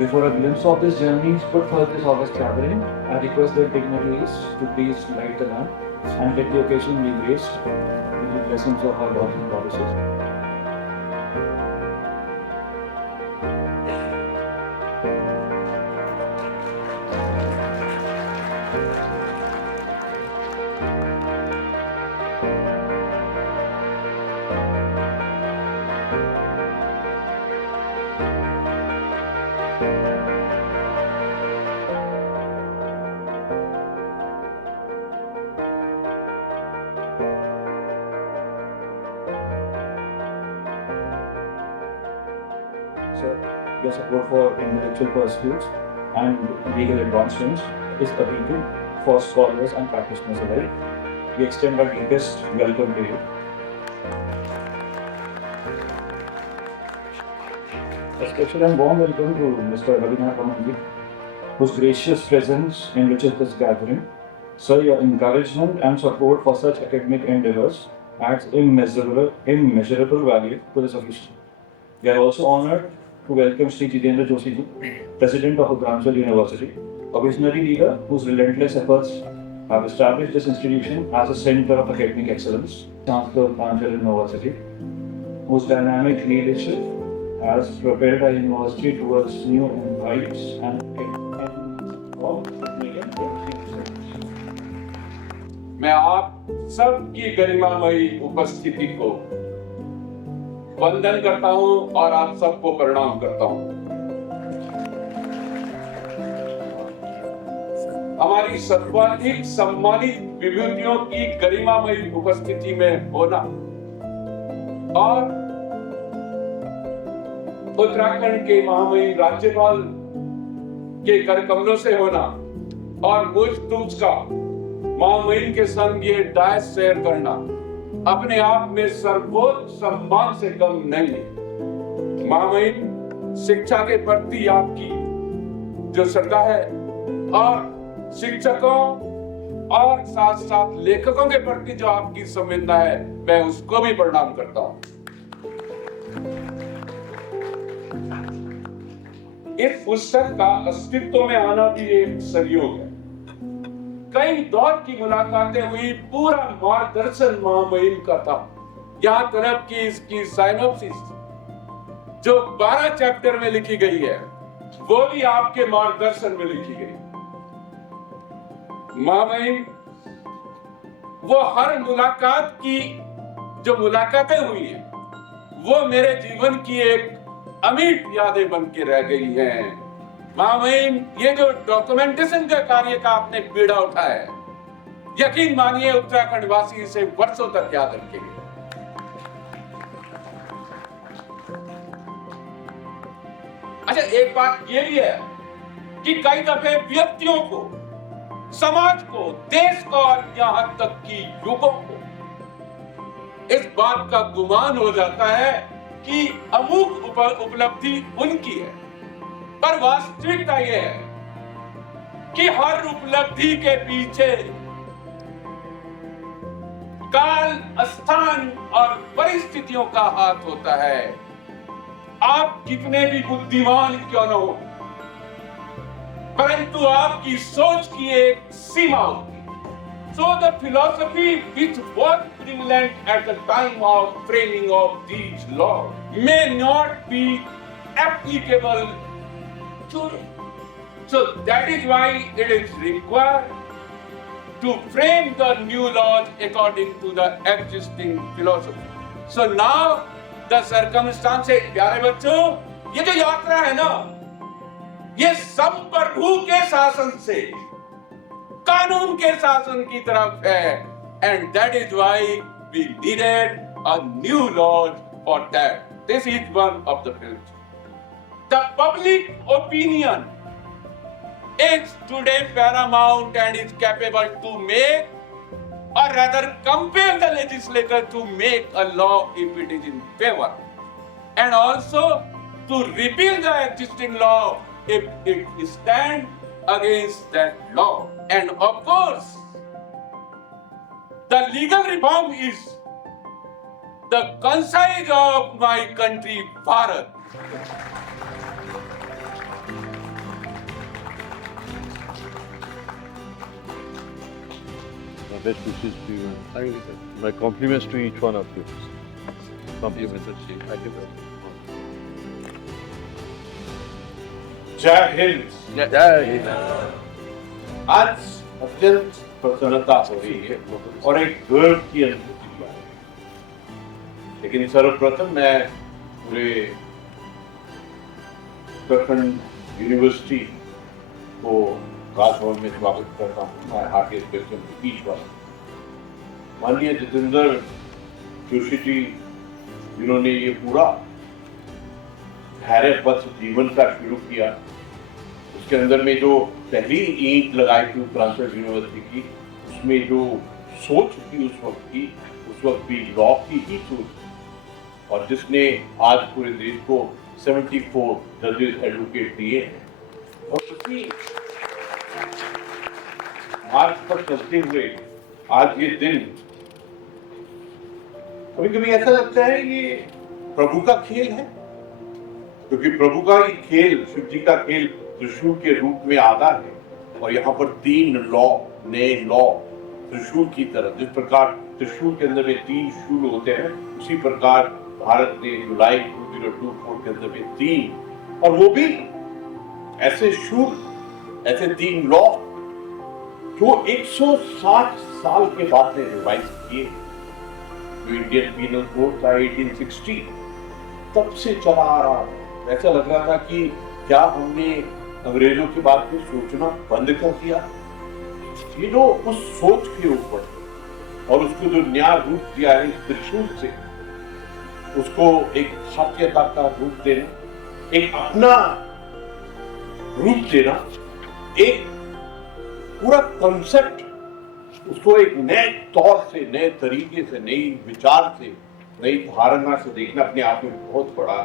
Before a glimpse of this journey is put for this August gathering, I request the dignitaries to please light the lamp and let the occasion be graced with the blessings of our Lord and Goddesses. Sir, your support for intellectual pursuits and legal advancements is a beacon for scholars and practitioners alike. We extend our deepest welcome to you. A special and warm welcome to Mr. Rabindranath Ramanji, whose gracious presence enriches this gathering. Sir, your encouragement and support for such academic endeavors adds immeasurable value to this occasion. We are also honored to welcome Sri Jitendra Joshi ji, President of Uttaranchal University, a visionary leader whose relentless efforts have established this institution as a center of academic excellence. Chancellor of Uttaranchal University, whose dynamic leadership has propelled our university towards new heights and मैं आप सबकी गरिमामयी उपस्थिति को वंदन करता हूं और आप सबको प्रणाम करता हूं। हमारी सर्वाधिक सम्मानित विभूतियों की गरिमामयी उपस्थिति में होना और उत्तराखंड के महामहिम राज्यपाल के करकमलों से होना और मुझ तुझका महामहिम के संग ये डायस शेयर करना अपने आप में सर्वोच्च सम्मान से कम नहीं है। महामहिम, शिक्षा के प्रति आपकी जो श्रद्धा है और शिक्षकों और साथ साथ लेखकों के प्रति जो आपकी संवेदना है, मैं उसको भी प्रणाम करता हूं। इस पुस्तक का अस्तित्व में आना भी एक संयोग है। कई दौर की मुलाकातें हुई, पूरा मार्गदर्शन महामहिम का था। यहाँ तरफ की इसकी साइनोप्सिस जो 12 चैप्टर में लिखी गई है, वो भी आपके मार्गदर्शन में लिखी गई। महामहिम, वो हर मुलाकात की जो मुलाकातें हुई हैं, वो मेरे जीवन की एक अमिट यादें बन के रह गई हैं। महामहिम, ये जो डॉक्यूमेंटेशन का कार्य का आपने बीड़ा उठाया है, यकीन मानिए उत्तराखंड वासी इसे वर्षों तक याद रखेंगे। अच्छा, एक बात ये भी है कि कई दफे व्यक्तियों को, समाज को, देश को और यहां तक कि युगों को इस बात का गुमान हो जाता है कि अमुक उपलब्धि उनकी है, पर वास्तविकता यह है कि हर उपलब्धि के पीछे काल, स्थान और परिस्थितियों का हाथ होता है। आप कितने भी बुद्धिमान क्यों न हो, परंतु आपकी सोच की एक सीमा होती है। So the philosophy which was prevalent at the time of framing of these laws may not be applicable today. So that is why it is required to frame the new laws according to the existing philosophy. So now the circumstances, प्यारे बच्चों, ये जो यात्रा है ना, ये संप्रभु के शासन से कानून के शासन की तरफ है, and that is why we needed a new law for that. This is one of the principles. The public opinion is today paramount and is capable to make or rather compel the legislator to make a law if it is in favor, and also to repeal the existing law if it stands against that law. And of course, the legal reform is the conscience of my country, Bharat. best wishes to you. Thank you, sir. My compliments to each one of you. Compliments. Thank you, sir. जय Hind. Jai Hind. आज अत्यंत प्रसन्नता हो रही है और एक गर्व की अनुभूति भी आ रही है। लेकिन सर्वप्रथम मैं पूरे उत्तराखंड यूनिवर्सिटी को राजभवन में स्वागत करता हूँ। मैं हार्दिक वेलकम ईच वन। माननीय जितेंद्र जोशी जी जिन्होंने ये पूरा धैर्य पथ जीवन का शुरू किया, उसके अंदर में जो पहली ईंट लगाई थी उत्तरांचल यूनिवर्सिटी की, उसमें जो सोच थी उस वक्त भी लॉ की ही सोच, और जिसने आज पूरे देश को 74 जजेस एडवोकेट दिए हैं। और उसी मार्ग पर चलते हुए आज ये दिन, कभी कभी ऐसा लगता है ये प्रभु का खेल है, क्योंकि प्रभु का ही खेल, शिव जी का खेल त्रिशूल के रूप में आता है। और यहाँ पर 3 नए लॉ त्रिशूल की तरह, जिस प्रकार त्रिशूल के अंदर में 3 शूल होते हैं, उसी प्रकार भारत ने जुलाई 2024 के अंदर में 3, और वो भी ऐसे शूल, ऐसे 3 लॉ जो 160 साल के बाद ने रिवाइज किए। जो इंडियन पीनल कोड था 1860 तब से चला आ रहा है। ऐसा लग रहा था कि क्या हमने अंग्रेजों की बात को सोचना बंद कर दिया। ये जो उस सोच के ऊपर और उसको जो नया रूप दिया है त्रिशूल से, उसको एक सत्यता का रूप देना, एक अपना रूप देना, एक पूरा कॉन्सेप्ट, उसको एक नए तौर से, नए तरीके से, नई विचार से, नई धारणा से देखना अपने आप में बहुत बड़ा।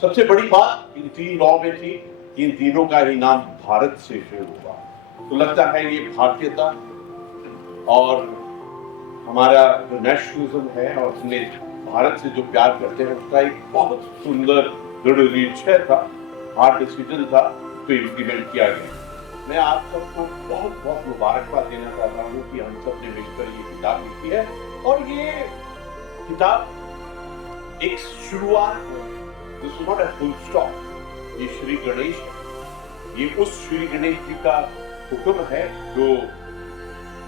सबसे बड़ी बात इन 3 लॉ में थी, इन तीनों का ही नाम भारत से शुरू हुआ। तो लगता है ये भारतीयता और हमारा जो नेशनलिज्म है और अपने भारत से जो प्यार करते हैं, उसका एक बहुत सुंदर दृढ़ निश्चय था, हार्ड डिसीजन था, तो इम्प्लीमेंट किया गया। मैं आप सबको बहुत बहुत मुबारकबाद देना चाहता हूँ कि हम सब ने मिलकर ये किताब लिखी है, और ये किताब एक शुरुआत है। This is not a full stop. ये श्री गणेश है। ये उस श्री गणेश जी का हुक्म है जो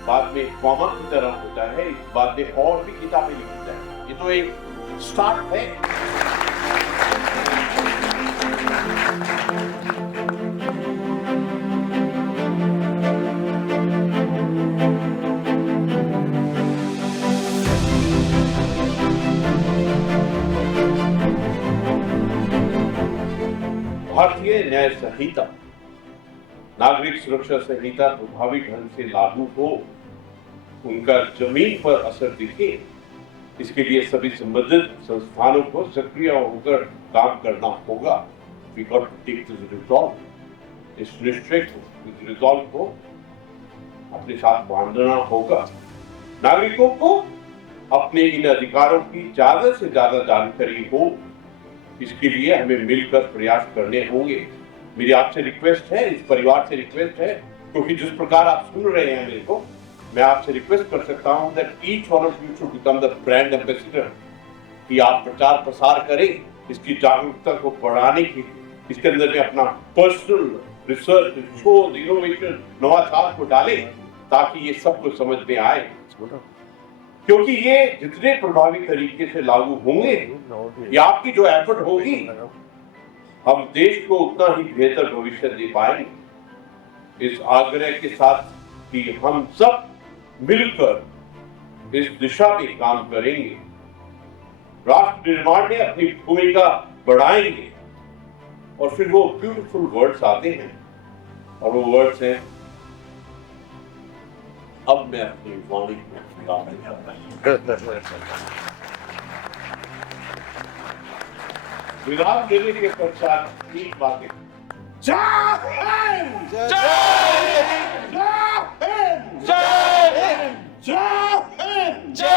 बाद में कॉमा की तरह होता है। इस बाद में और भी किताबें लिखी जाएंगी। ये तो एक स्टार्ट है। भारतीय न्याय संहिता, नागरिक सुरक्षा संहिता प्रभावी ढंग से लागू हो, उनका जमीन पर असर दिखे, इसके लिए सभी संबंधित संस्थानों को सक्रिय होकर काम करना होगा। We got to take this resolve, इस निश्चय को, इस रिजॉल्व को अपने साथ बांधना होगा। नागरिकों को अपने इन अधिकारों की ज्यादा से ज्यादा जानकारी हो, इसके लिए हमें मिलकर प्रयास करने होंगे। मेरी आपसे रिक्वेस्ट है, इस परिवार से रिक्वेस्ट है, क्योंकि जिस प्रकार आप सुन रहे हैं मेरे को, मैं आपसे रिक्वेस्ट कर सकता हूं that each one of you should become the brand ambassador, कि आप प्रचार प्रसार करें इसकी जागरूकता को बढ़ाने के लिए, इसके अंदर में अपना पर्सनल रिसर्च, शोध, इनोवेशन, नवाचार को डालें, ताकि ये सबको समझ में आए। क्योंकि ये जितने प्रभावी तरीके से लागू होंगे, ये आपकी जो एफर्ट होगी, हम देश को उतना ही बेहतर भविष्य दे पाएंगे। इस आग्रह के साथ कि हम सब मिलकर इस दिशा में काम करेंगे, राष्ट्र निर्माण में अपनी भूमिका बढ़ाएंगे, और फिर वो ब्यूटीफुल वर्ड्स आते हैं, और वो वर्ड्स हैं, अब मैं अपनी वाणी को विराम देने के पश्चात 3 बातें। जय हिंद! जय हिंद! जय हिंद! जय हिंद! जय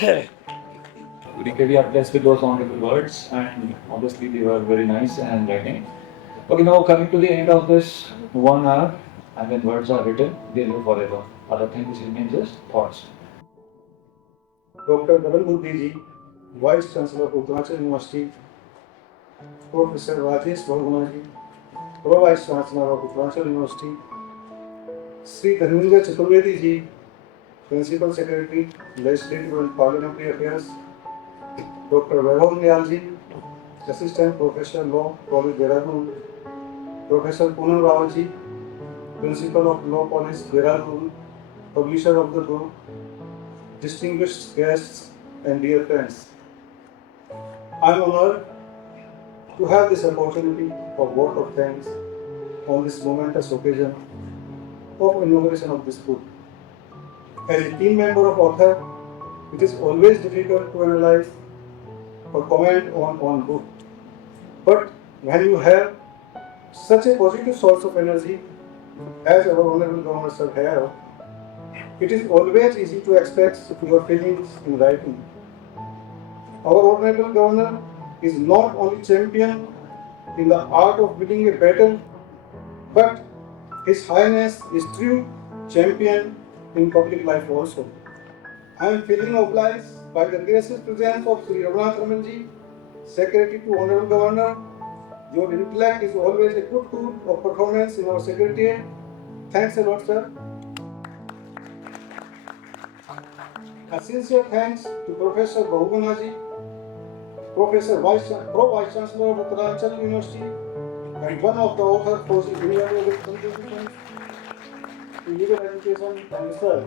Hind! We are blessed with those wonderful words, and obviously they were very nice and writing. Okay, now coming to the end of this 1 hour, and when words are written, they live forever. Other things remain just thoughts. Dr. Dhaval Murthy ji, Vice Chancellor of Uttarakhand University, Professor Rajesh Bhargava ji, Pro Vice Chancellor of Uttarakhand University, Sri Dharmendra Chaturvedi ji, Principal Secretary, Legislative and Parliamentary Affairs, Dr. Vaibhav Niyal ji, Assistant Professor Law, College Dehradun, Professor Poonam Rao ji, Principal of Law College Dehradun, Publisher of the book, distinguished guests and dear friends. I am honored to have this opportunity of vote of thanks on this momentous occasion of inauguration of this book. As a team member of author, it is always difficult to analyze or comment on one book. But when you have such a positive source of energy as our Honorable Governor Sir have, it is always easy to express your feelings in writing. Our Honorable Governor is not only champion in the art of building a battle, but His Highness is true champion in public life also. I am feeling obliged by the gracious presence of Sri Raghunath Ramanji, Secretary to Honorable Governor. Your intellect is always a good tool of performance in our Secretariat. Thanks a lot, sir. A sincere thanks to Professor Bahuguna, Professor Pro Vice Chancellor of Uttarakhand University, and one of the authors for his invaluable contributions to legal education and research.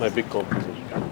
My big compensation.